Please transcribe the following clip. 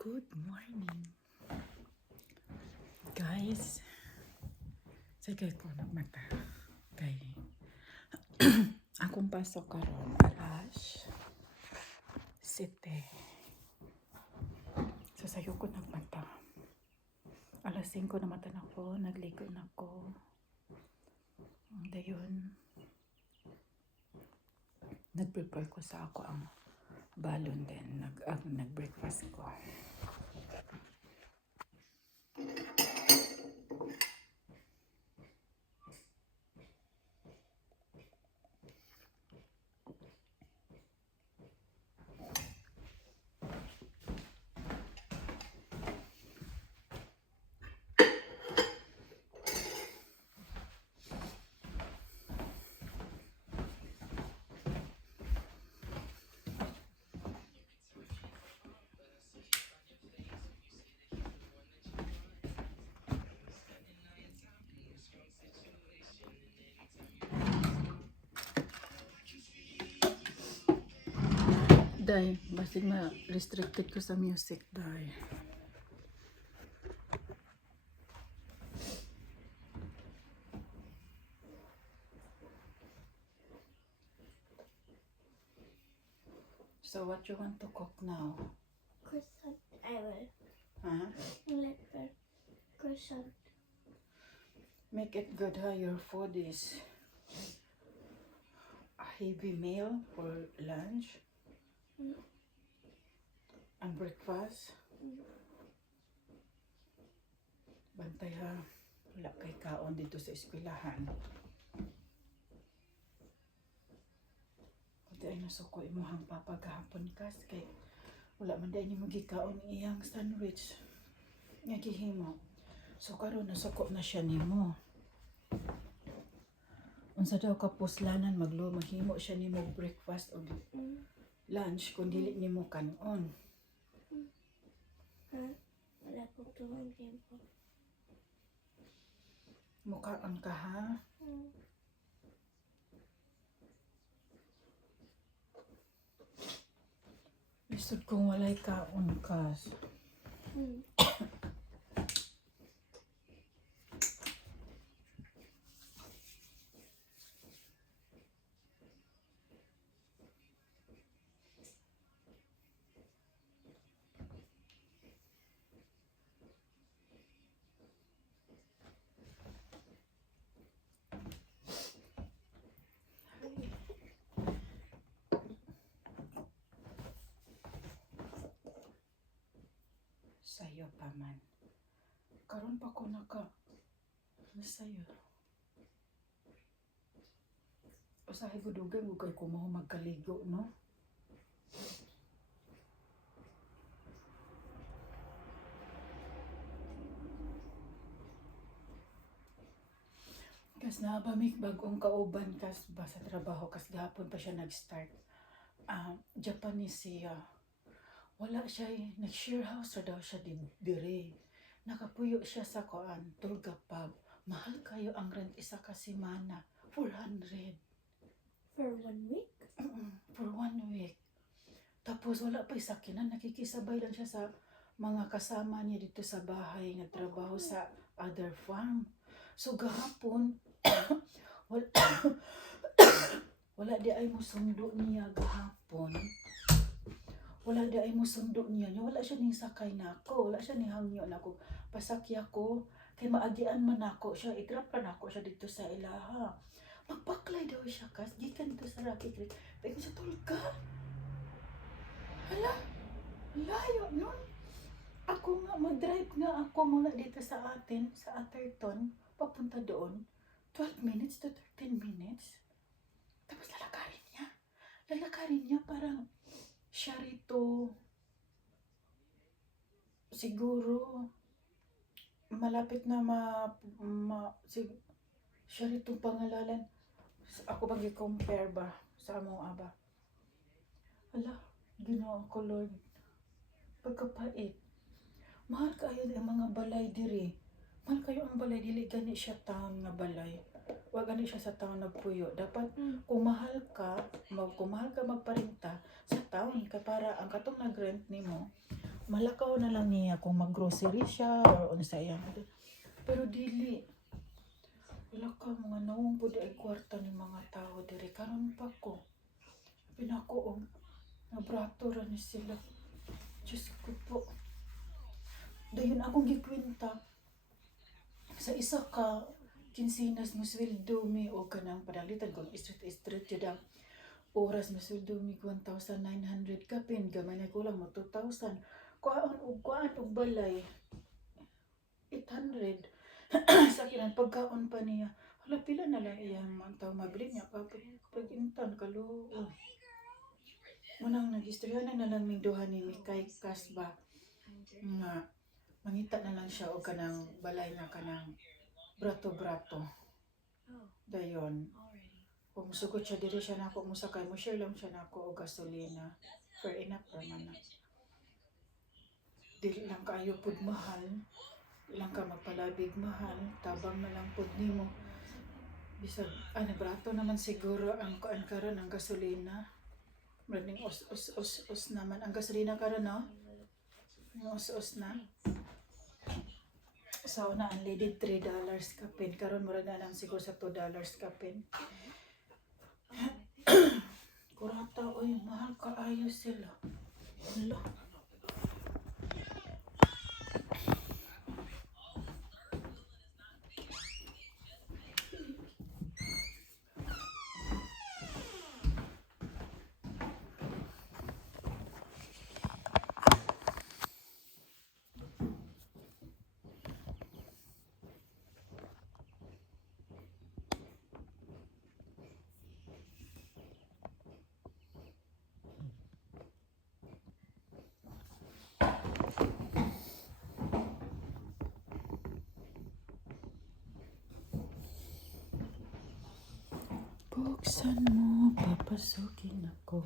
Good morning, guys. Sige ko nagmata. Kay akong pasok karon alas 7. So sayo ko nagmata. Alas 5 na mata na ko, nagligo na ko. Dayon, nag-prepare ko sa ako ang balon din. Nag-breakfast ko. Day, basig ma-restricted ko sa music, day. So what you want to cook now? Croissant, I will. Huh? Leopard croissant. Make it good, huh? Your food is a heavy meal for lunch and breakfast. Bantay ha, wala kay kaon dito sa eskwelahan. Kunti ay nasuko imuhang papagahapon kas kay wala man dahil ni magikaon iyang sandwich nga gihimo. So karon nasuko na siya nimo. Unsa daw ka puslanan mahimo siya nimo breakfast o lunch kung dili nimo kanon. Wala ko tuwang tempo. Mukaan ka ha? Isod kung walay kaon kas. Sayo pa man. Karon pa ko sayo. Usahay gudugan gugay ko mo magkaligo, no? Kas nabamik bagong kauban kas ba sa trabaho kas gahapon pa siya nag-start. Japanese siya. Wala siya nag-share house ra daw siya dire. Nakapuyo siya sa Tulga Pub. Mahal kayo ang rent isa ka semana. 400. For 1 week? For 1 week. Tapos wala pa sakinan, nakikisabay lang siya sa mga kasama niya dito sa bahay nga trabaho sa other farm. So gahapon, wala di ay mo sundo niya gahapon. Wala di ay mo sundo niya. Wala siya ning sakay na ako. Wala siya ning hangyo na ako. Pasakya ko. Kay maagian man ako siya. Itrap pa na ako siya dito sa ilaha. Magpaklay daw siya kas. Gikan dito sa Rocky Creek. Pero sa Tulga. Hala. Layo nun. Ako nga mag-drive nga ako mula dito sa atin. Sa Atherton. Papunta doon. 12 minutes to 13 minutes. Tapos lalakarin niya. Lalakarin niya parang siya rito, siguro, malapit na siya rito pangalalan. Ako bang i-compare ba sa among aba? Ala, Ginoo ko Lord. Pagkapait. Mahal kayo ang mga balay diri. Mahal kayo ang balay, dili gani siya town nga balay. Wag gani siya sa town nagpuyo. Dapat kung mahal ka magparinta sa town kay para ang katong nag-rent nimo malakaw na lang niya kung mag-grocery siya or unsa yan. Pero dili. Wala ka mga naong po ay kwarta ni mga tao diri. Karon pa ko. Pinako og nabrato ra ni sila. Diyos ko po. Dayon akong gikwenta. Sa isa ka kinsinas mo sweldo mi o kanang padalitan kung street yun ang oras mo sweldo mi 1,900 kapin. Gamay na kulang mo 2,000. Kuhaan og balay. 800. Sa kinang pagkaon pa niya. Hala, pila na lang iyang mga tao mabili niya. Pag-intan, kaluon. Munang nag-istorya na lang may duha ni Mikay Kasba. Nga, mangita na lang siya o kanang balay nga kanang brato-brato. Dayon. Kung sugot siya, diri siya na ako musakay mo, share lang siya na ako o gasolina. Fair enough naman na. Dili lang kayo pud mahal. Ilang ka magpalabig mahal, tabang na lang po nimo. Bisag, brato naman siguro ang kuan karon ang gasolina. Maraming os naman ang gasolina karon, no? Os na. So na unleaded $3 kapin. Karon mura na lang siguro sa $2 kapin. Kurata, oy, mahal kaayo sila. Hala. Buksan mo, papasukin ako.